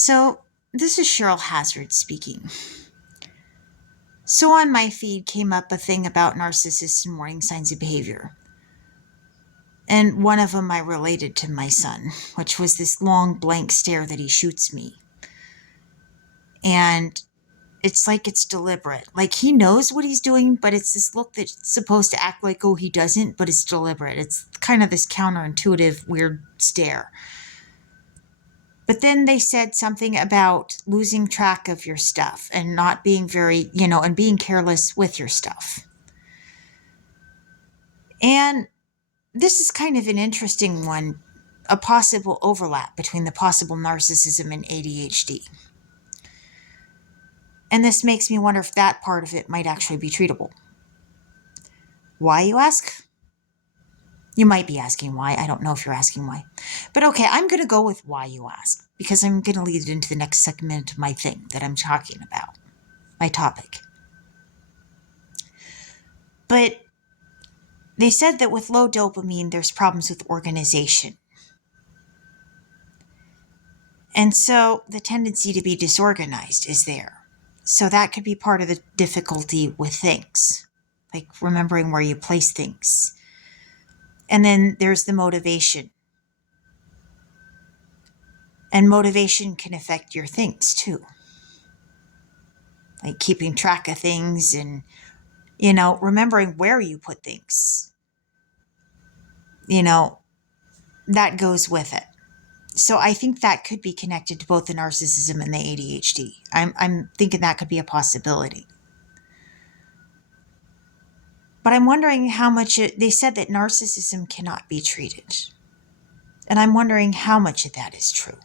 So, this is Cheryl Hazzard speaking. So, on my feed came up a thing about narcissists and warning signs of behavior. And one of them I related to my son, which was this long blank stare that he shoots me. And it's like it's deliberate. Like he knows what he's doing, but it's this look that's supposed to act like, oh, he doesn't, but it's deliberate. It's kind of this counterintuitive, weird stare. But then they said something about losing track of your stuff and not being very, and being careless with your stuff. And this is kind of an interesting one, a possible overlap between the possible narcissism and ADHD. And this makes me wonder if that part of it might actually be treatable. Why, you ask? You might be asking why. I don't know if you're asking why. But okay, I'm going to go with why, you ask, because I'm going to lead it into the next segment of my thing that I'm talking about, my topic. But they said that with low dopamine, there's problems with organization. And so the tendency to be disorganized is there. So that could be part of the difficulty with things, like remembering where you place things. And then there's the motivation. And motivation can affect your things too. Like keeping track of things and, remembering where you put things. That goes with it. So I think that could be connected to both the narcissism and the ADHD. I'm thinking that could be a possibility. But I'm wondering how much they said that narcissism cannot be treated. And I'm wondering how much of that is true.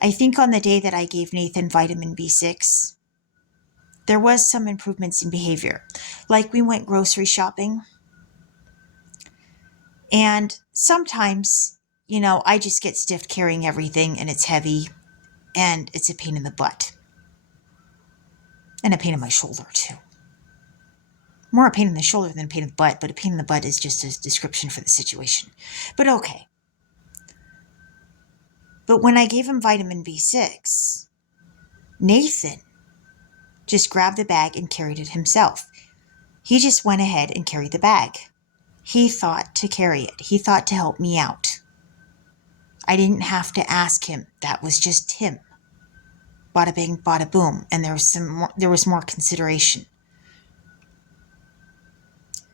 I think on the day that I gave Nathan vitamin B6, there was some improvements in behavior. Like we went grocery shopping. And sometimes, I just get stiff carrying everything and it's heavy and it's a pain in the butt. And a pain in my shoulder too. More a pain in the shoulder than a pain in the butt, but a pain in the butt is just a description for the situation. But okay. But when I gave him vitamin B6, Nathan just grabbed the bag and carried it himself. He just went ahead and carried the bag. He thought to carry it. He thought to help me out. I didn't have to ask him. That was just him. Bada bing, bada boom. And there was more consideration.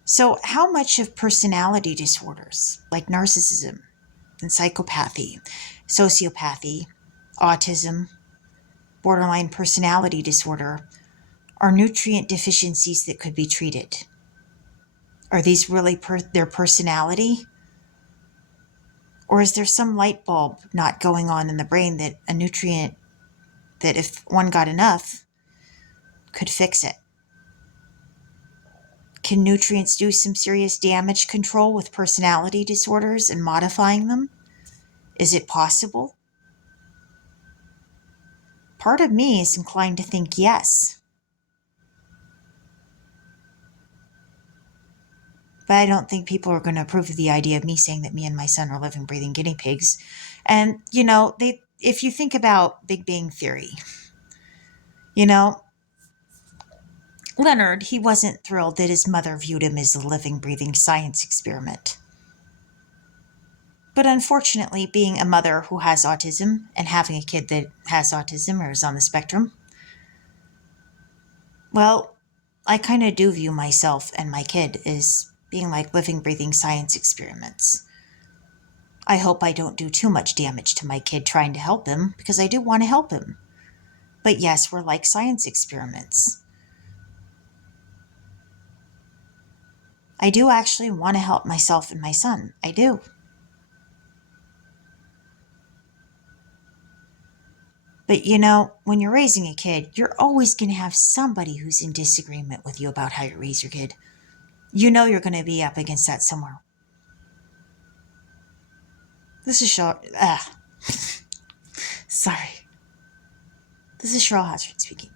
So how much of personality disorders like narcissism and psychopathy, sociopathy, autism, borderline personality disorder are nutrient deficiencies that could be treated? Are these really their personality? Or is there some light bulb not going on in the brain that a nutrient that if one got enough could fix it? Can nutrients do some serious damage control with personality disorders and modifying them? Is it possible? Part of me is inclined to think yes. But I don't think people are going to approve of the idea of me saying that me and my son are living, breathing guinea pigs. And, if you think about Big Bang Theory, Leonard, he wasn't thrilled that his mother viewed him as a living, breathing science experiment. But unfortunately, being a mother who has autism and having a kid that has autism or is on the spectrum, well, I kind of do view myself and my kid as being like living, breathing science experiments. I hope I don't do too much damage to my kid trying to help him, because I do want to help him. But yes, we're like science experiments. I do actually want to help myself and my son. I do. But when you're raising a kid, you're always going to have somebody who's in disagreement with you about how you raise your kid. You're going to be up against that somewhere. This is Cheryl. Sorry. This is Cheryl Hazzard speaking.